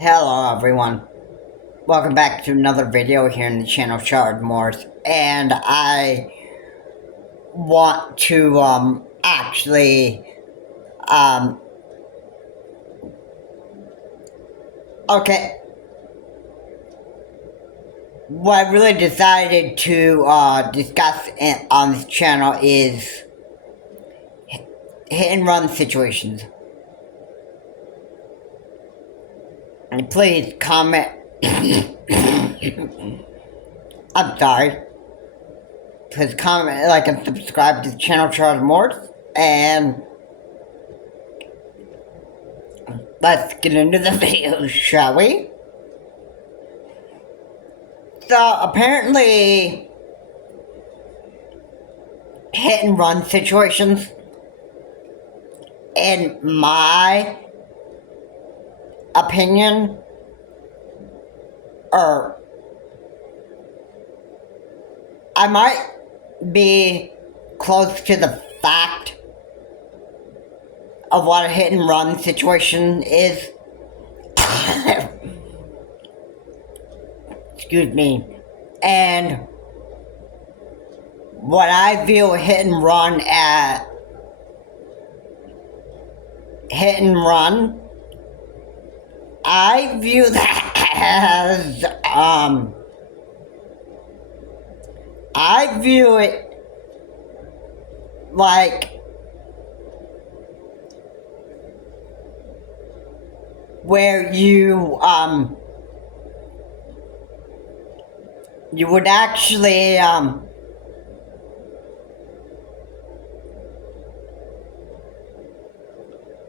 Hello everyone, welcome back to another video here in the channel Shard Morse, and I want to actually okay, what I really decided to discuss on this channel is hit and run situations. And please comment I'm sorry. Please comment, like, and subscribe to the channel Shard Morse, and let's get into the video, shall we? So, apparently, hit and run situations, in my opinion, or I might be close to the fact of what a hit and run situation is. Excuse me. And what I view a hit and run as I view that as I view it like where you would actually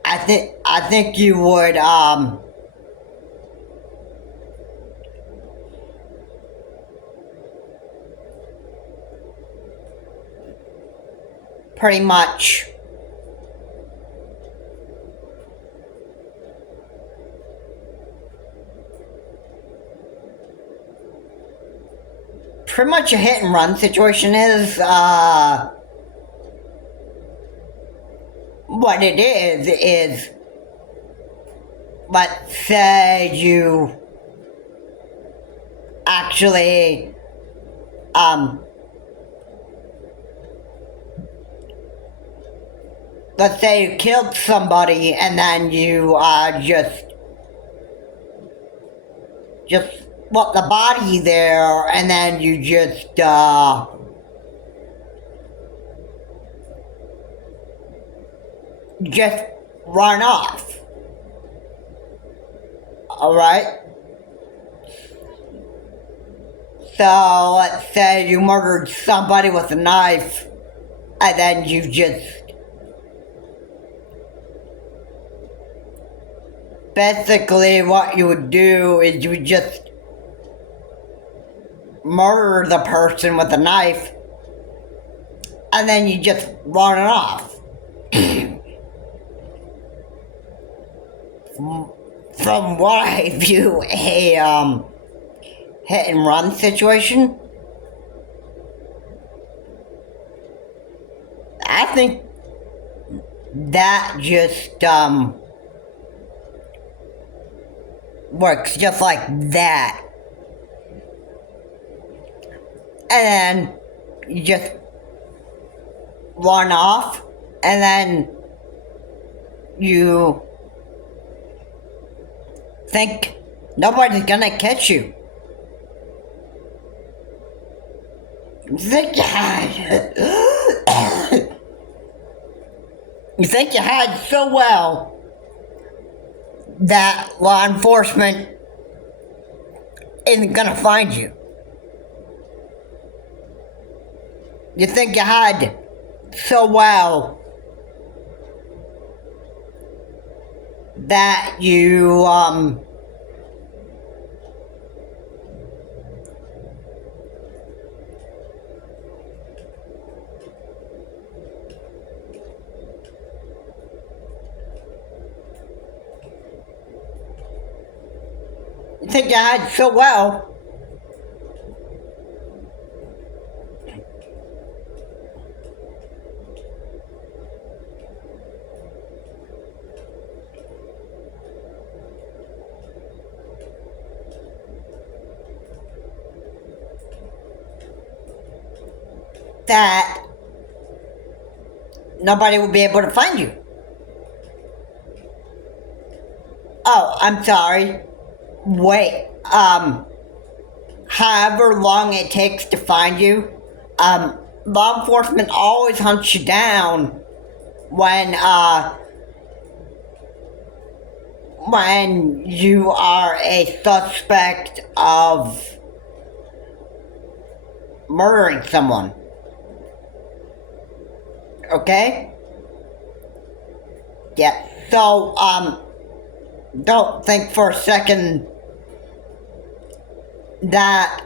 I think you would pretty much a hit and run situation is what it is let's say you actually let's say you killed somebody and then you just left the body there, and then you just run off. Alright? So let's say you murdered somebody with a knife, and then you just basically what you would do is you would just murder the person with a knife, and then you just run it off. From what I view a hit and run situation, I think that just works just like that. And then you just run off, and then you think nobody's gonna catch you. You think you hide so well that law enforcement isn't gonna find you. You think you hide so well that you think you hide so well that nobody will be able to find you. Oh, I'm sorry. Wait, however long it takes to find you, law enforcement always hunts you down when you are a suspect of murdering someone. Okay? Yeah, so, don't think for a second that,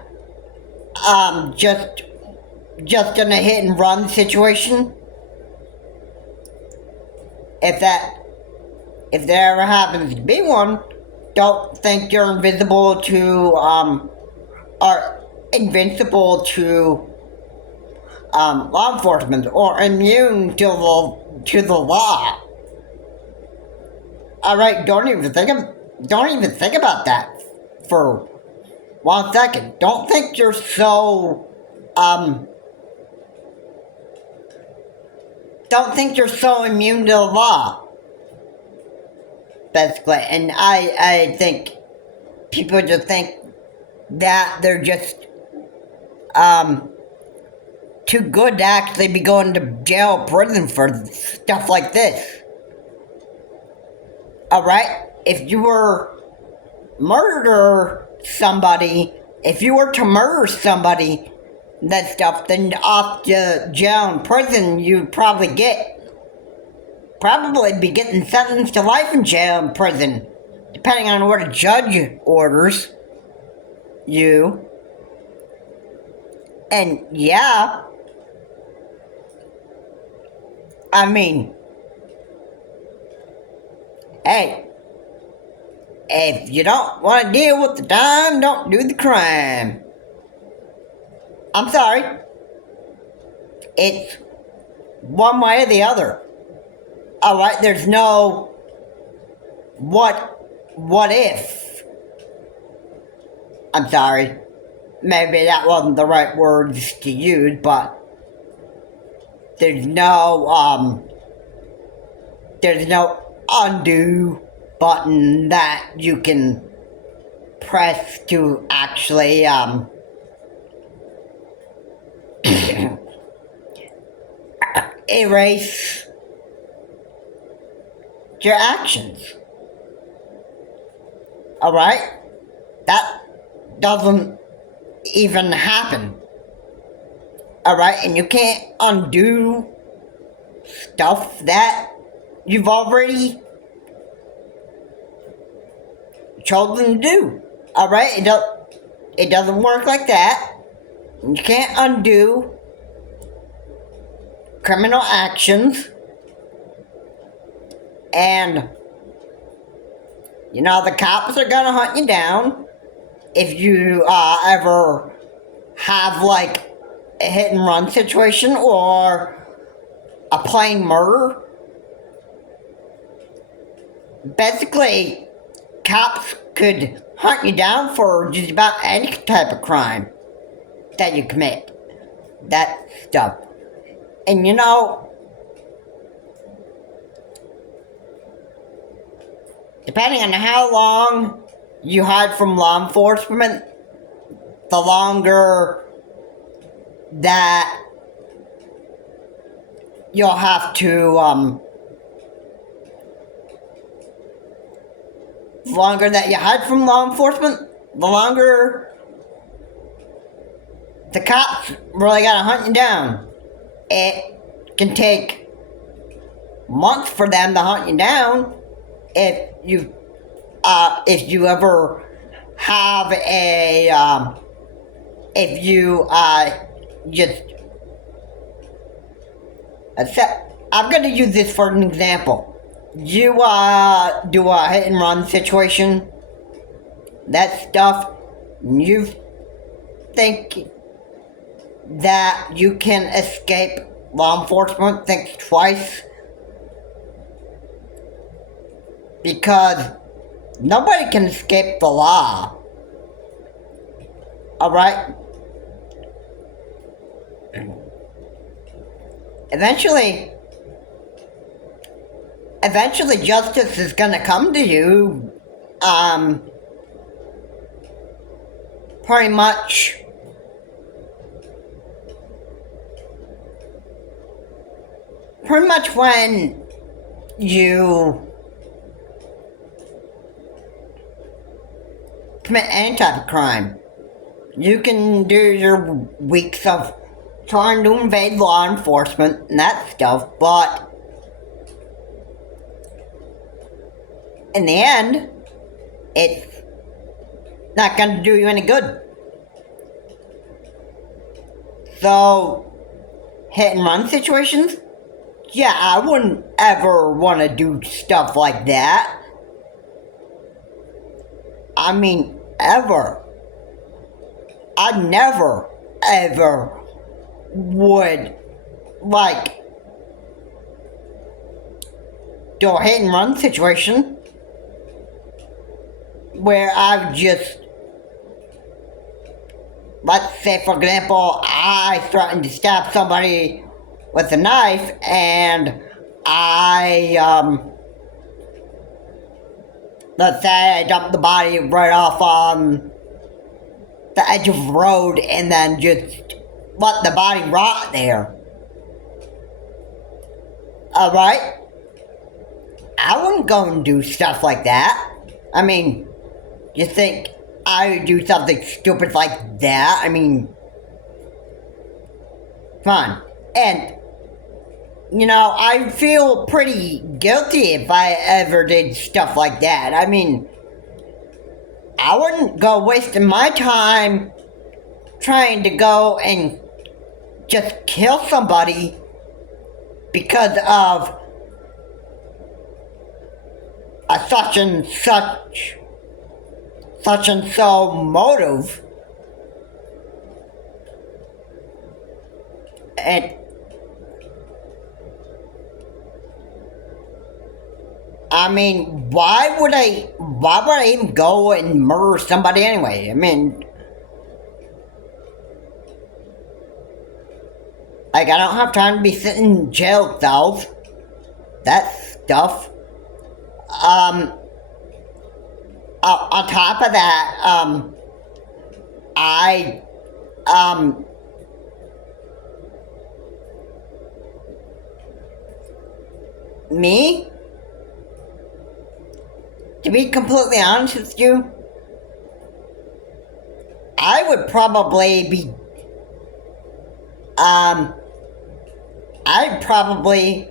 just in a hit and run situation, if there ever happens to be one, don't think you're invisible to, or invincible to, law enforcement, or immune to the law. Alright, don't even think about that for 1 second. Don't think you're so, don't think you're so immune to the law. Basically, and I think people just think that they're just, too good to actually be going to jail or prison for stuff like this. Alright? If you were to murder somebody, that stuff, then off to jail and prison, you'd probably be getting sentenced to life in jail and prison, depending on what a judge orders you. And yeah, I mean, hey, if you don't want to deal with the time, don't do the crime. I'm sorry. It's one way or the other. Alright, there's no what if. I'm sorry. Maybe that wasn't the right words to use, but there's no undo button that you can press to actually erase your actions. Alright? That doesn't even happen. Alright? And you can't undo stuff that you've already chosen to do. Alright? It doesn't work like that. You can't undo criminal actions. And the cops are gonna hunt you down if you ever have like a hit and run situation or a plain murder. Basically, cops could hunt you down for just about any type of crime that you commit. That stuff. And depending on how long you hide from law enforcement, the longer that you'll have to, the longer that you hide from law enforcement, the longer the cops really gotta hunt you down. It can take months for them to hunt you down if you ever have if you just I'm gonna use this for an example. You do a hit and run situation, that stuff, you think that you can escape law enforcement, think twice, because nobody can escape the law. Alright? eventually, eventually justice is gonna come to you. Pretty much. Pretty much when you commit any type of crime, you can do your weeks of trying to invade law enforcement and that stuff, but in the end, it's not going to do you any good. So, hit and run situations? Yeah, I wouldn't ever want to do stuff like that. I mean, ever. I never, ever would, like, do a hit and run situation where I would just, let's say for example, I threatened to stab somebody with a knife and let's say I dumped the body right off on the edge of the road and then just let the body rot there. Alright? I wouldn't go and do stuff like that. I mean, you think I would do something stupid like that? I mean, come on. And, you know, I feel pretty guilty if I ever did stuff like that. I mean, I wouldn't go wasting my time trying to go and just kill somebody because of a such and so motive. And I mean, why would I even go and murder somebody anyway? I mean, like, I don't have time to be sitting in jail cells. That stuff. On top of that, me? To be completely honest with you, I would probably be, I'd probably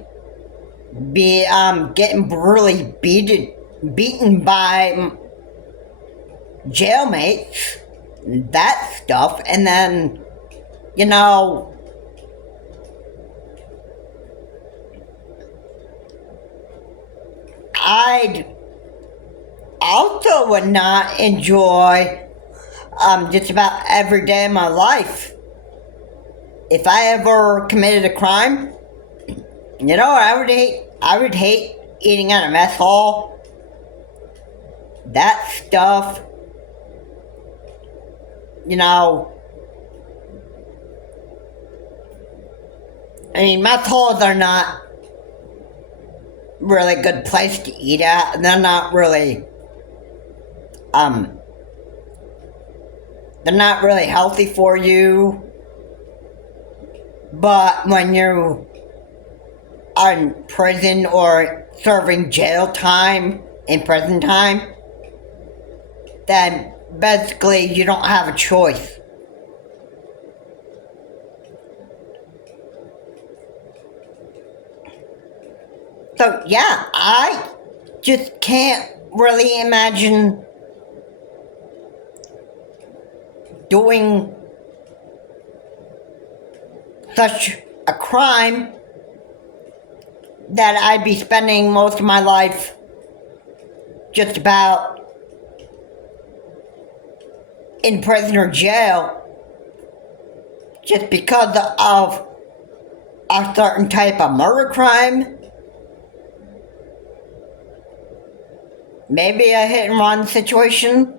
be, getting brutally beaten by jailmates, that stuff, and then, you know, I'd also would not enjoy just about every day of my life. If I ever committed a crime, you know what I would hate eating at a mess hall. That stuff, you know, I mean, mess halls are not really good place to eat at. They're not really, they're not really healthy for you. But when you are in prison or serving jail time in prison time, then basically you don't have a choice. So yeah, I just can't really imagine doing such a crime that I'd be spending most of my life just about in prison or jail just because of a certain type of murder crime. Maybe a hit and run situation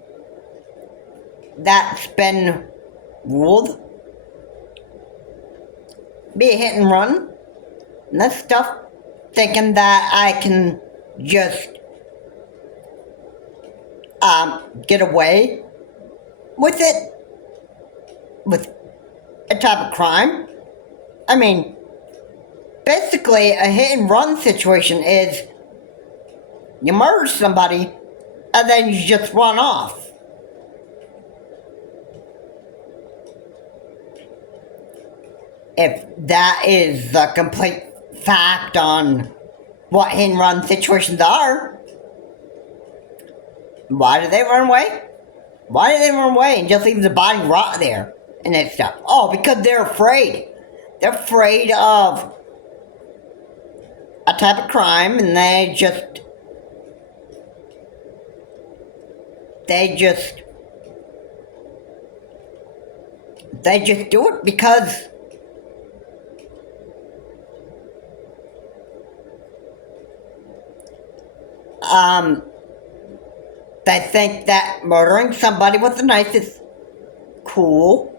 that's been ruled. Be a hit and run. and that stuff, thinking that I can just get away with it, with a type of crime. I mean, basically, a hit and run situation is you murder somebody and then you just run off. If that is the complete fact on what hit and run situations are, why do they run away? Why do they run away and just leave the body rot there and that stuff? Oh, because they're afraid. They're afraid of a type of crime, and they just do it because they think that murdering somebody with a knife is cool,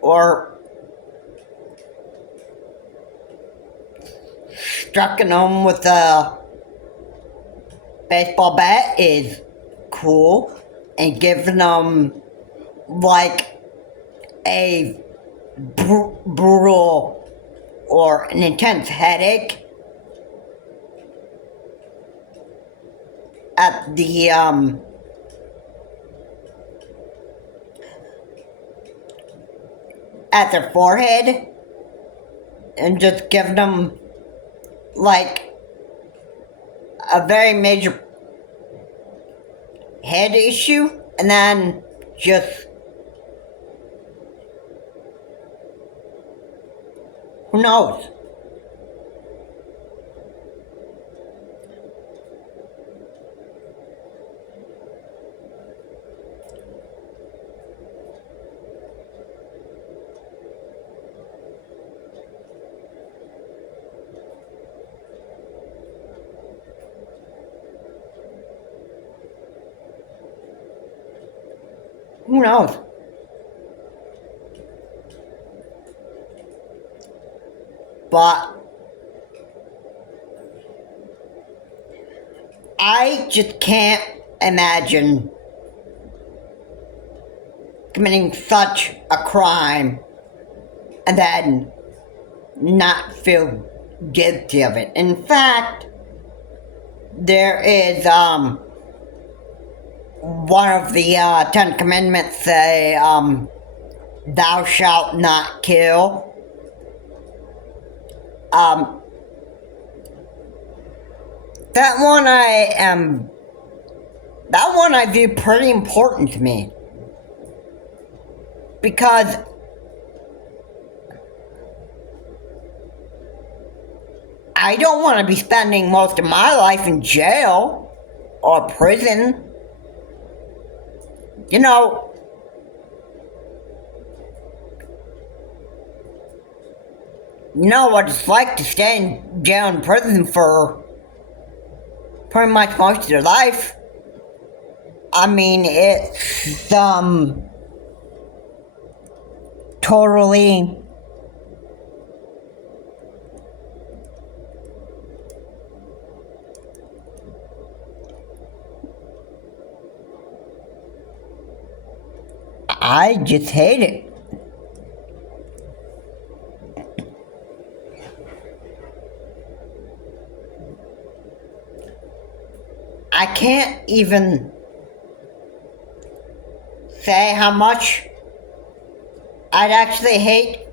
or striking them with a baseball bat is cool, and giving them like a brutal or an intense headache at the at their forehead, and just giving them like a very major head issue, and then just who knows? Who knows? But I just can't imagine committing such a crime and then not feel guilty of it. In fact, there is one of the Ten Commandments say, thou shalt not kill. That one I view pretty important to me, because I don't want to be spending most of my life in jail or prison. You know, what it's like to stay in jail and prison for pretty much most of your life. I mean, it's totally I just hate it. I can't even say how much I'd actually hate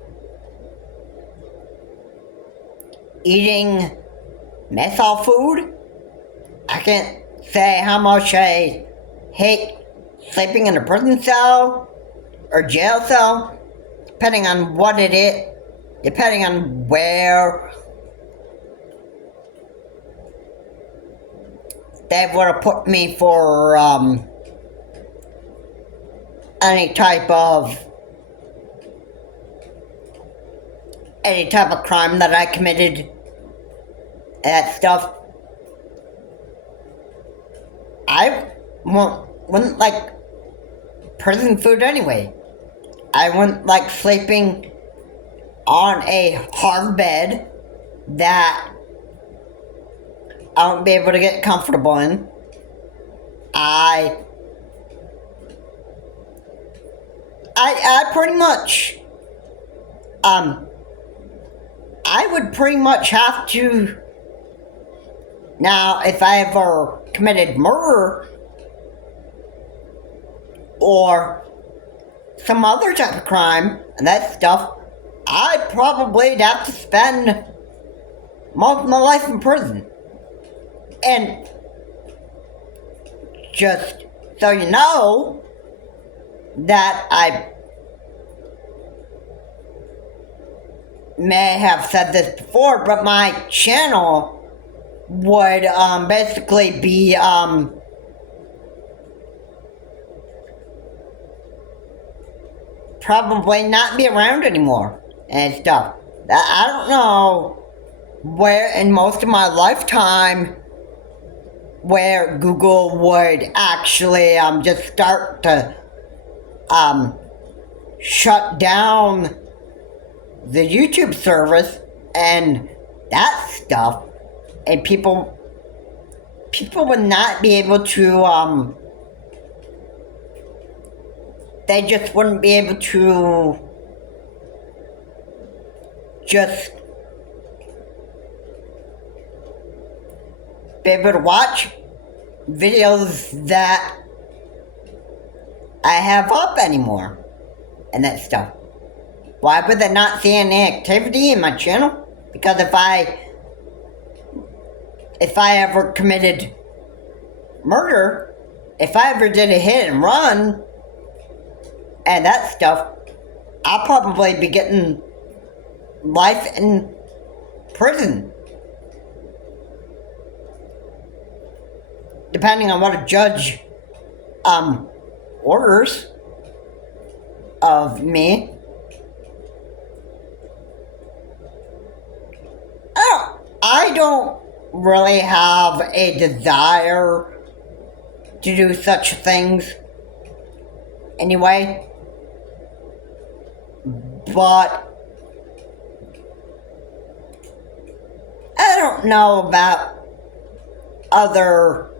eating methyl food. I can't say how much I hate sleeping in a prison cell or jail cell, depending on what it is, depending on where they would have put me for any type of crime that I committed. That stuff, I wouldn't like prison food anyway. I wouldn't like sleeping on a hard bed that I won't be able to get comfortable in. I pretty much, I would pretty much have to, now, if I ever committed murder or some other type of crime and that stuff, I'd probably have to spend most of my life in prison. And just so you know, that I may have said this before, but my channel would basically be probably not be around anymore and stuff. I don't know where in most of my lifetime where Google would actually just start to shut down the YouTube service and that stuff, and people would not be able to they just wouldn't be able to just be able to watch videos that I have up anymore and that stuff. Why would they not see any activity in my channel? Because if I ever committed murder, if I ever did a hit and run and that stuff, I'll probably be getting life in prison. Depending on what a judge orders of me. I don't really have a desire to do such things anyway, but I don't know about other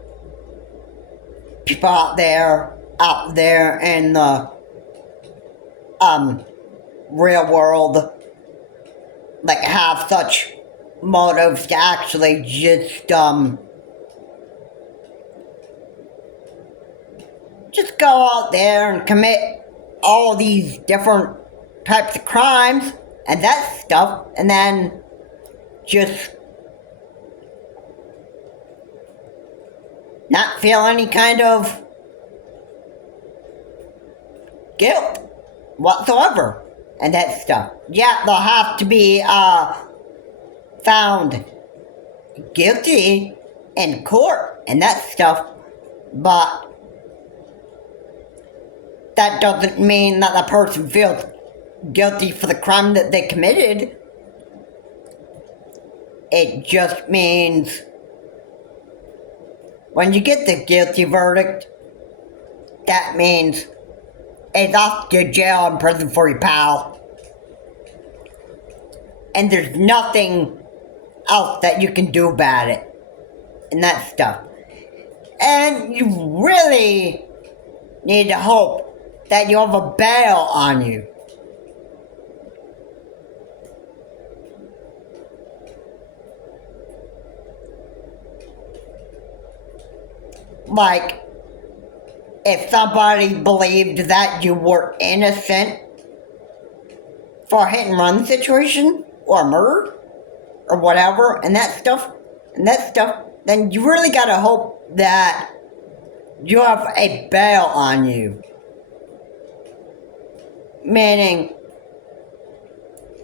people out there in the real world, like have such motives to actually just go out there and commit all these different types of crimes and that stuff, and then just not feel any kind of guilt whatsoever and that stuff. Yeah, they'll have to be found guilty in court and that stuff, but that doesn't mean that the person feels guilty for the crime that they committed. It just means when you get the guilty verdict, that means it's off to jail and prison for you, pal. And there's nothing else that you can do about it and that stuff. And you really need to hope that you have a bail on you. Like, if somebody believed that you were innocent for a hit and run situation or murder or whatever and that stuff, then you really gotta hope that you have a bail on you. Meaning,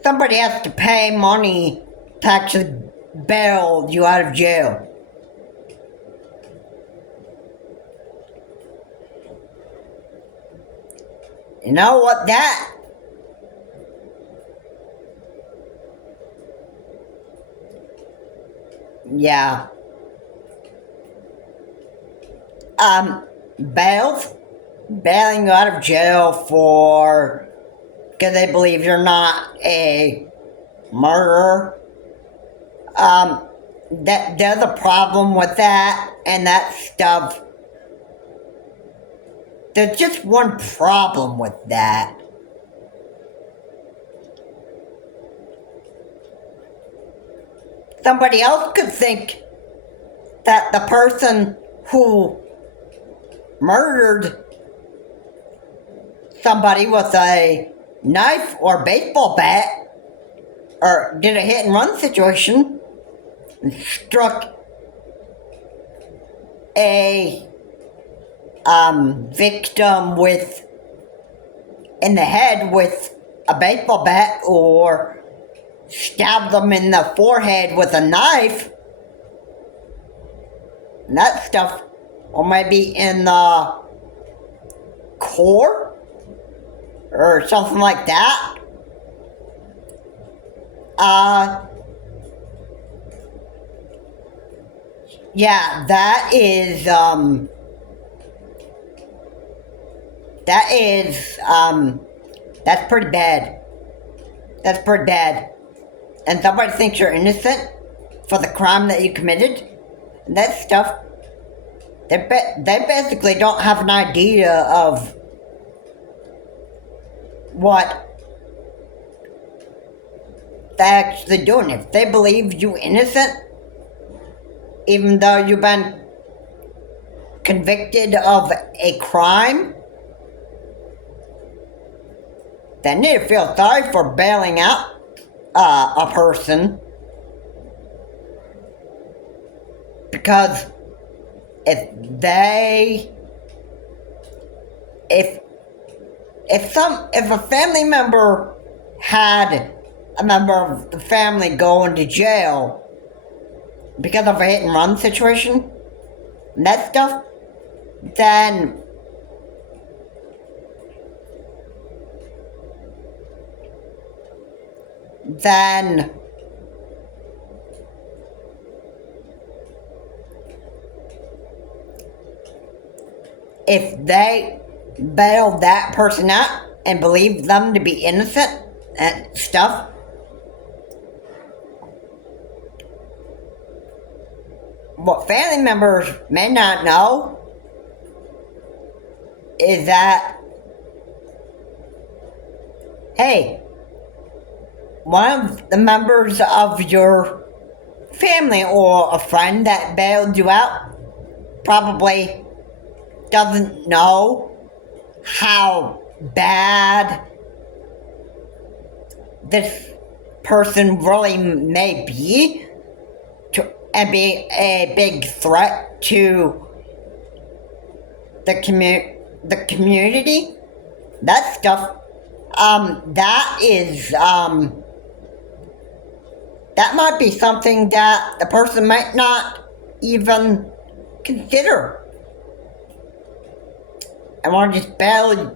somebody has to pay money to actually bail you out of jail. You know what that? Yeah. Bailing you out of jail because they believe you're not a murderer that there's a problem with that and that stuff. There's just one problem with that. Somebody else could think that the person who murdered somebody with a knife or baseball bat or did a hit and run situation and struck a victim with in the head with a baseball bat or stabbed them in the forehead with a knife and that stuff, or maybe in the core or something like that. Yeah, that's pretty bad. That's pretty bad. And somebody thinks you're innocent for the crime that you committed, and that stuff, they basically don't have an idea of what they're actually doing. If they believe you innocent, even though you've been convicted of a crime, they need to feel sorry for bailing out a person, because if a family member had a member of the family go into jail because of a hit and run situation and that stuff, then if they bail that person out and believe them to be innocent and stuff, what family members may not know is that, hey, one of the members of your family or a friend that bailed you out probably doesn't know how bad this person really may be and be a big threat to the community. That stuff, that might be something that the person might not even consider. I want to just bail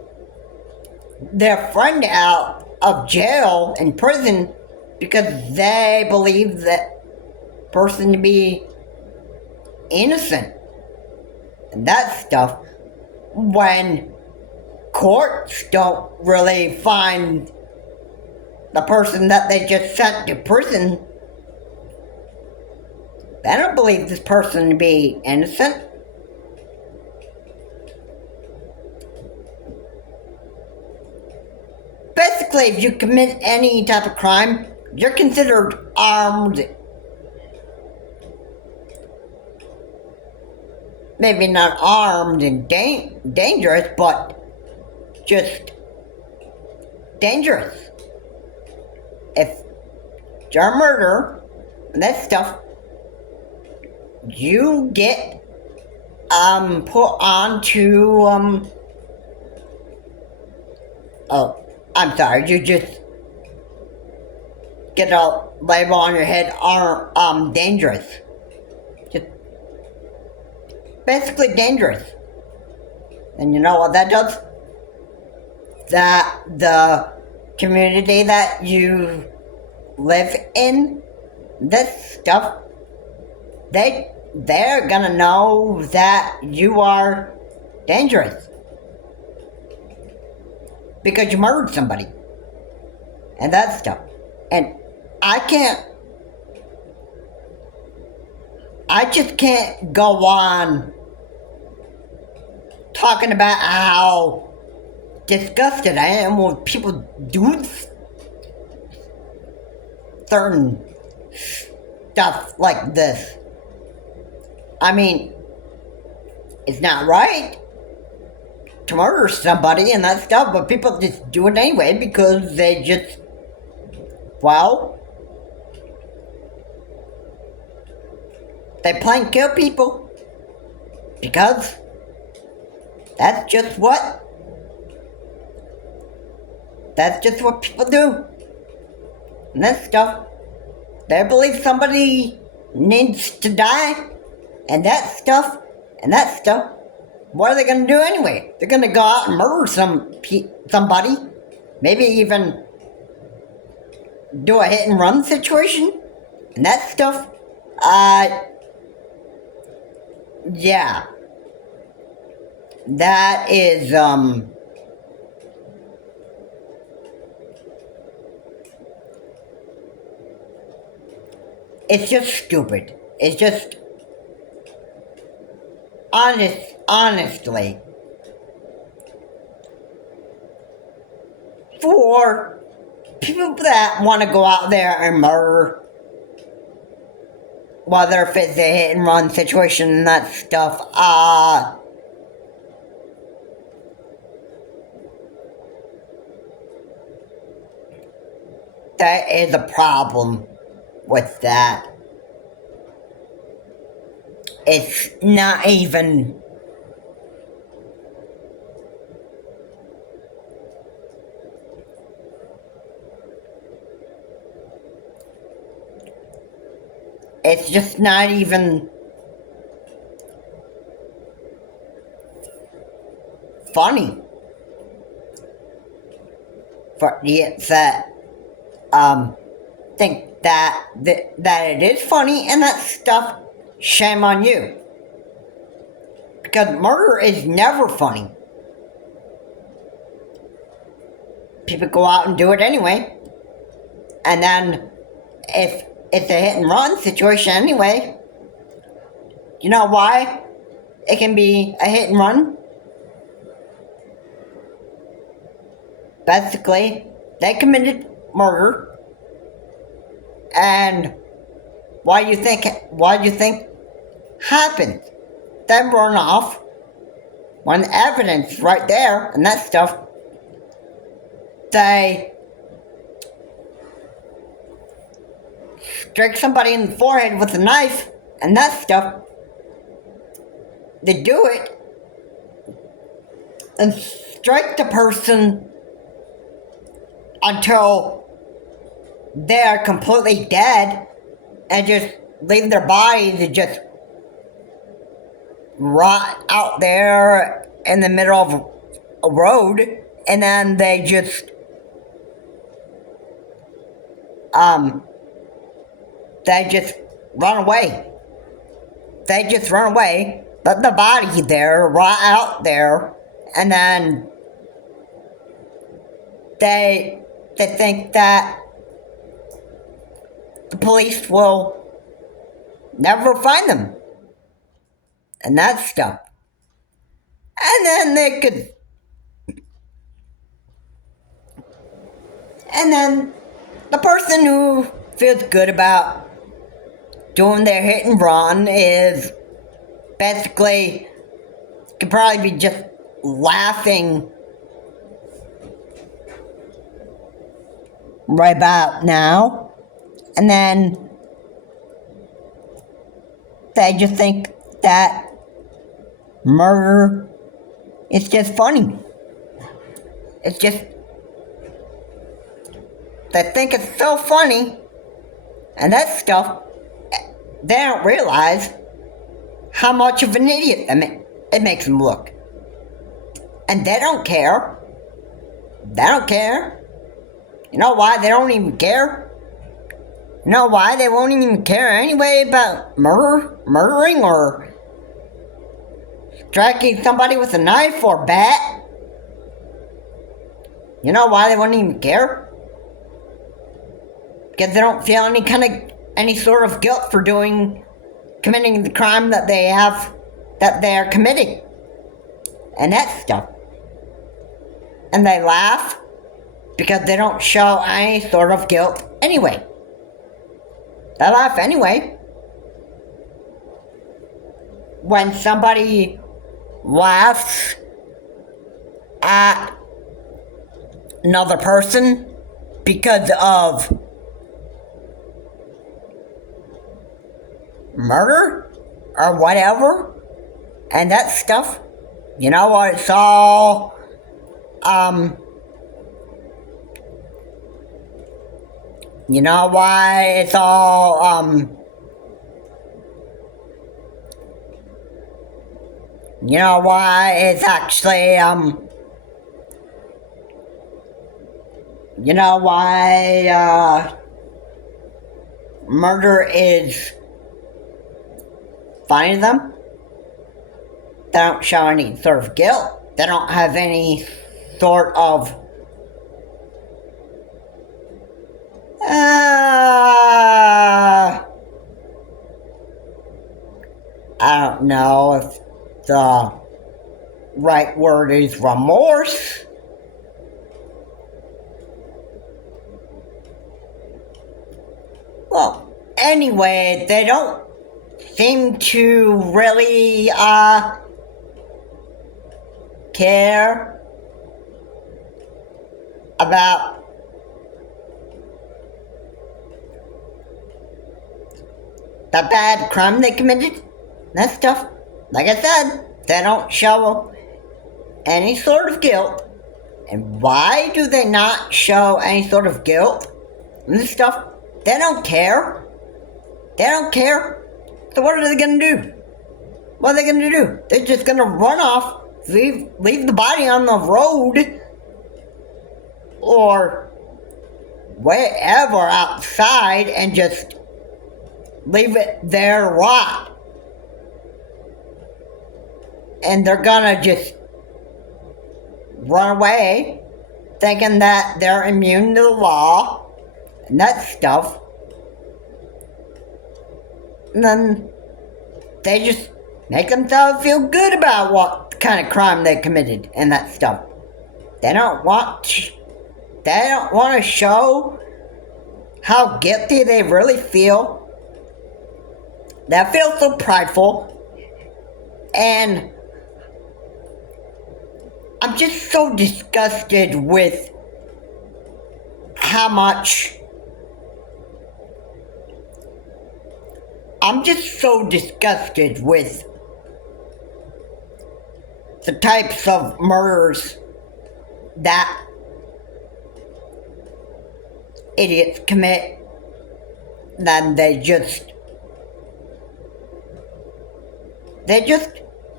their friend out of jail and prison because they believe that person to be innocent and that stuff, when courts don't really find the person that they just sent to prison, they don't believe this person to be innocent. Basically, if you commit any type of crime, you're considered armed. Maybe not armed and dangerous, but just dangerous. If you're a murderer and that stuff, you get put onto you just get a label on your head, dangerous. Just basically dangerous. And you know what that does? That the community that you live in, this stuff, they're gonna know that you are dangerous because you murdered somebody and that stuff. And I can't I just can't go on talking about how disgusted I am when people do certain stuff like this. I mean, it's not right to murder somebody and that stuff, but people just do it anyway because they just, well, they plain kill people because that's just what people do. And that stuff, they believe somebody needs to die, and that stuff, what are they going to do anyway? They're going to go out and murder somebody, maybe even do a hit and run situation, and that stuff. Yeah, that is it's just stupid. It's just honestly, for people that want to go out there and murder, whether if it's a hit and run situation and that stuff, that is a problem with that. It's not even it's just not even funny for the that think that it is funny and that stuff. Shame on you, because murder is never funny. People go out and do it anyway, and then if it's a hit and run situation anyway, you know why it can be a hit and run? Basically, they committed murder, and why do you think happened? They run off when evidence right there and that stuff. They strike somebody in the forehead with a knife and that stuff. They do it and strike the person until they are completely dead and just leave their body to just rot out there in the middle of a road, and then they just run away. They just run away, let the body there rot out there, and then they think that the police will never find them and that stuff. And then the person who feels good about doing their hit and run is basically could probably be just laughing right about now. And then they just think that murder is just funny. It's just, they think it's so funny and that stuff. They don't realize how much of an idiot it makes them look. And they don't care. They don't care. You know why they don't even care? You know why they won't even care anyway about murdering or striking somebody with a knife or bat? You know why they won't even care? Because they don't feel any sort of guilt for doing committing the crime that they are committing, and that stuff. And they laugh because they don't show any sort of guilt anyway. They laugh anyway. When somebody laughs at another person because of murder or whatever and that stuff, you know what, it's all you know why it's all you know why it's actually you know why murder is funny to them? They don't show any sort of guilt. They don't have any sort of I don't know if the right word is remorse. Well, anyway, they don't seem to really care about the bad crime they committed. That stuff, like I said, they don't show any sort of guilt. And why do they not show any sort of guilt and this stuff? They don't care. They don't care. So what are they gonna do? What are they gonna do? They're just gonna run off, leave the body on the road or wherever outside and just leave it there rot. And they're gonna just run away thinking that they're immune to the law and that stuff. And then they just make themselves feel good about what kind of crime they committed and that stuff. They don't want to show how guilty they really feel. They feel so prideful. And I'm just so disgusted with how much. I'm just so disgusted with the types of murders that idiots commit. Then they just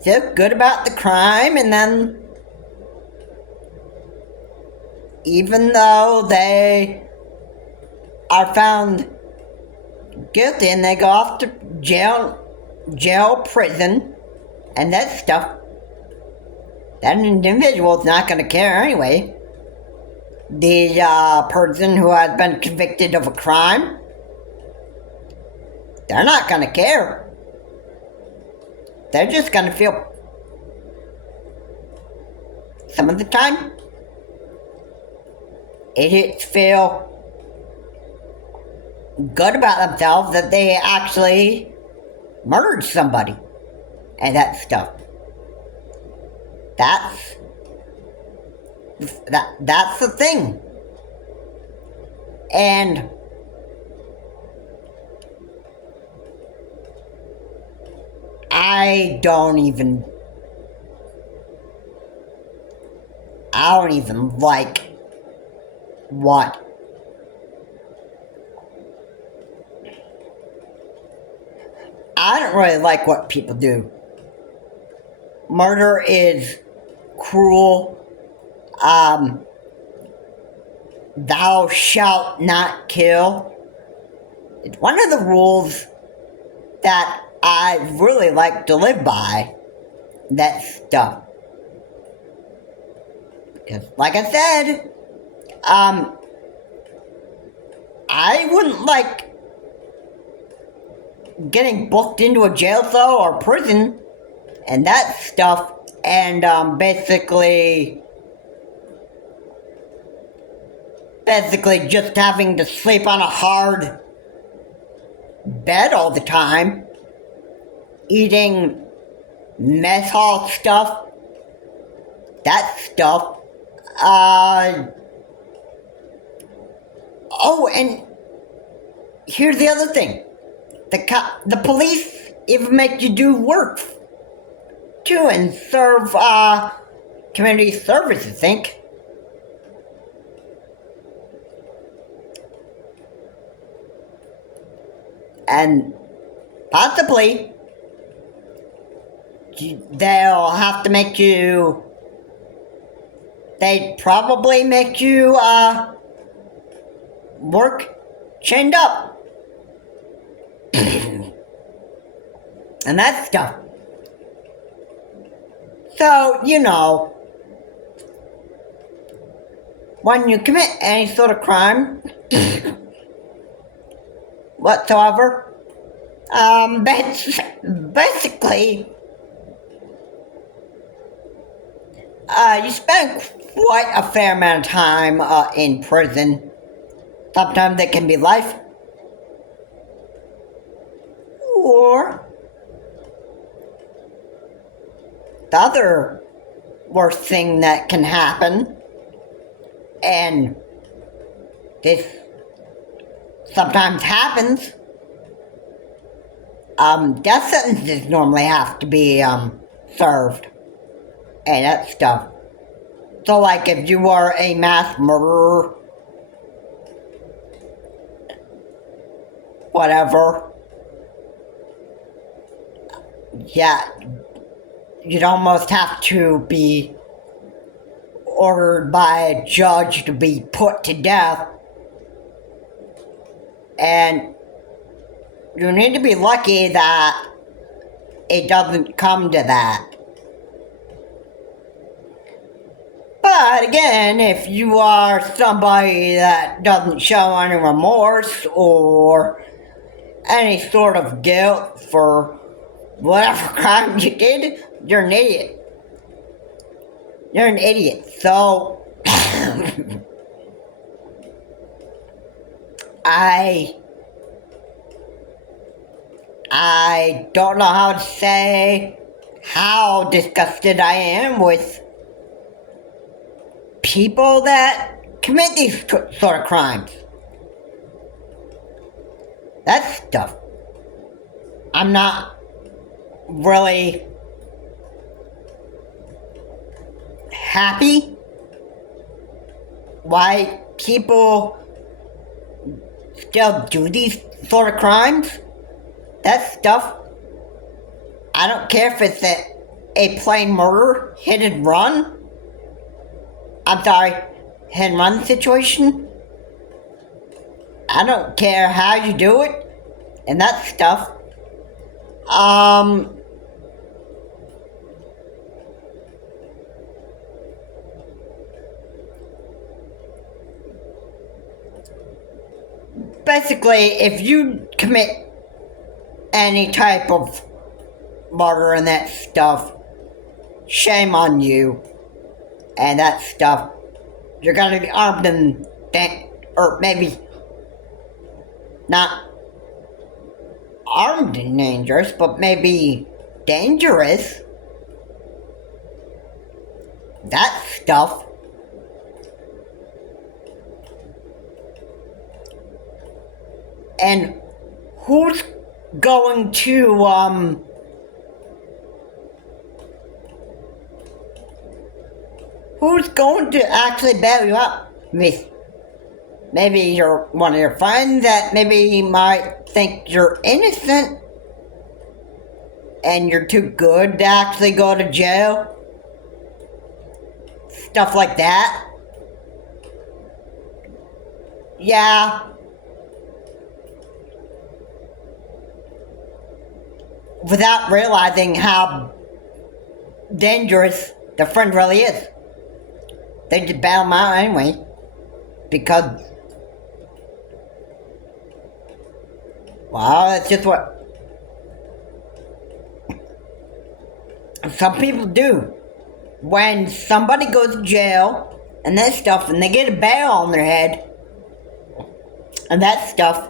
feel good about the crime, and then even though they are found guilty and they go off to jail, prison, and that stuff, that individual's not going to care anyway. The person who has been convicted of a crime, they're not going to care. They're just going to feel, some of the time, idiots feel good about themselves that they actually murdered somebody and that stuff. That's the thing. And I don't even like what I don't really like what people do. Murder is cruel. Thou shalt not kill. It's one of the rules that I really like to live by. That stuff. Because, like I said, I wouldn't like getting booked into a jail cell or prison and that stuff, and basically just having to sleep on a hard bed all the time, eating mess hall stuff, that stuff. Oh, and here's the other thing. The police even make you do work too and serve community service, I think. And possibly they'll have to make you. They'd probably make you work chained up. And that stuff. So, when you commit any sort of crime whatsoever, basically, you spend quite a fair amount of time in prison. Sometimes it can be life. Or the other worst thing that can happen, and this sometimes happens, death sentences normally have to be served and that stuff. So like if you are a mass murderer, whatever, yeah, you'd almost have to be ordered by a judge to be put to death. And you need to be lucky that it doesn't come to that. But again, if you are somebody that doesn't show any remorse or any sort of guilt for whatever crime you did, you're an idiot. You're an idiot. So, I don't know how to say how disgusted I am with people that commit these sort of crimes. That stuff. I'm not really happy why people still do these sort of crimes. That stuff. I don't care if it's a plain murder, hit and run. I'm sorry, hit and run situation. I don't care how you do it and that stuff. Basically, if you commit any type of murder and that stuff, shame on you and that stuff. You're gonna be armed and or maybe not armed and dangerous, but maybe dangerous. That stuff. And who's going to who's going to actually bail you up? Maybe you're one of your friends that maybe might think you're innocent and you're too good to actually go to jail. Stuff like that. Yeah. Without realizing how dangerous the friend really is. They just bail them out anyway. Because, well, that's just what Some people do. When somebody goes to jail and that stuff, and they get a bail on their head and that stuff,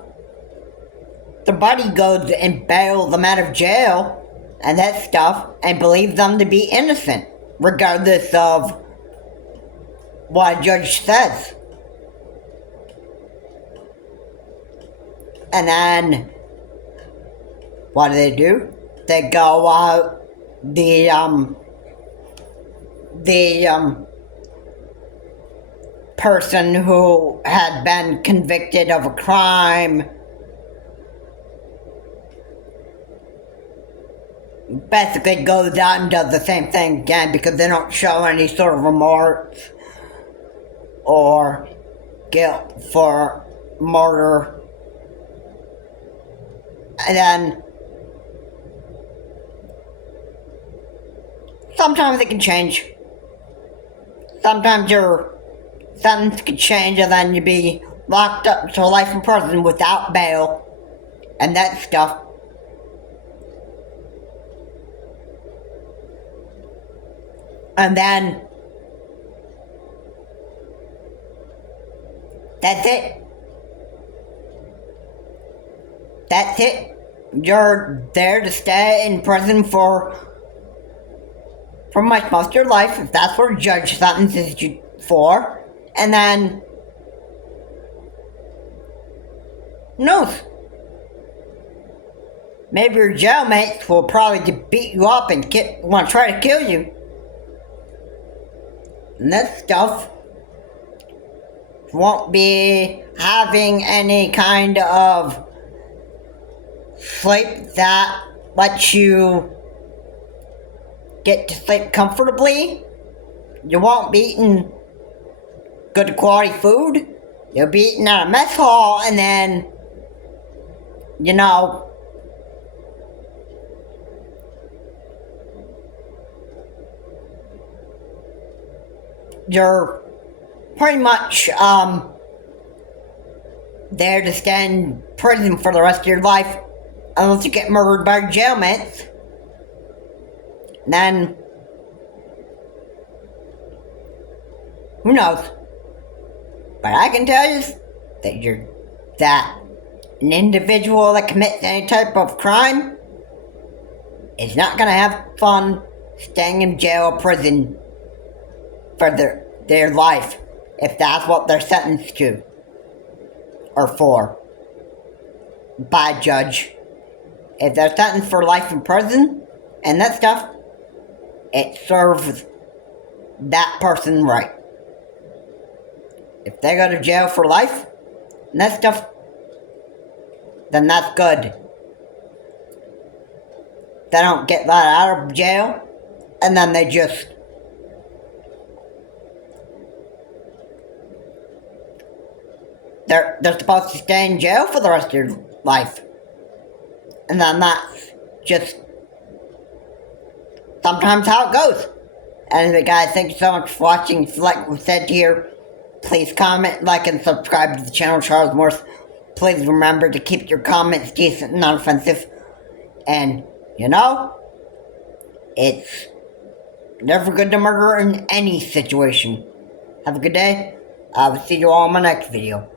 the body goes and bails them out of jail and that stuff and believes them to be innocent, regardless of what a judge says. And then, what do? They go out, the person who had been convicted of a crime basically goes out and does the same thing again because they don't show any sort of remorse or guilt for murder. And then sometimes it can change. Sometimes your sentence can change and then you'd be locked up to life in prison without bail and that stuff. And then that's it. That's it. You're there to stay in prison for most of your life, if that's what a judge sentences you for. And then, who knows? Maybe your jailmates will probably beat you up and want to try to kill you. And that stuff won't be having any kind of sleep that lets you get to sleep comfortably. You won't be eating good quality food. You'll be eating at a mess hall and then, you're pretty much there to stay in prison for the rest of your life unless you get murdered by your jailmates. Then, who knows? But I can tell you that an individual that commits any type of crime is not going to have fun staying in jail or prison for their life, if that's what they're sentenced to or for by a judge. If they're sentenced for life in prison and that stuff, it serves that person right. If they go to jail for life and that stuff, then that's good. They don't get let out of jail and then they're supposed to stay in jail for the rest of your life. And then that's just sometimes how it goes. Anyway, guys, thank you so much for watching. If you like what we said here, please comment, like, and subscribe to the channel, Charles Morse. Please remember to keep your comments decent and non-offensive. And, it's never good to murder in any situation. Have a good day. I will see you all in my next video.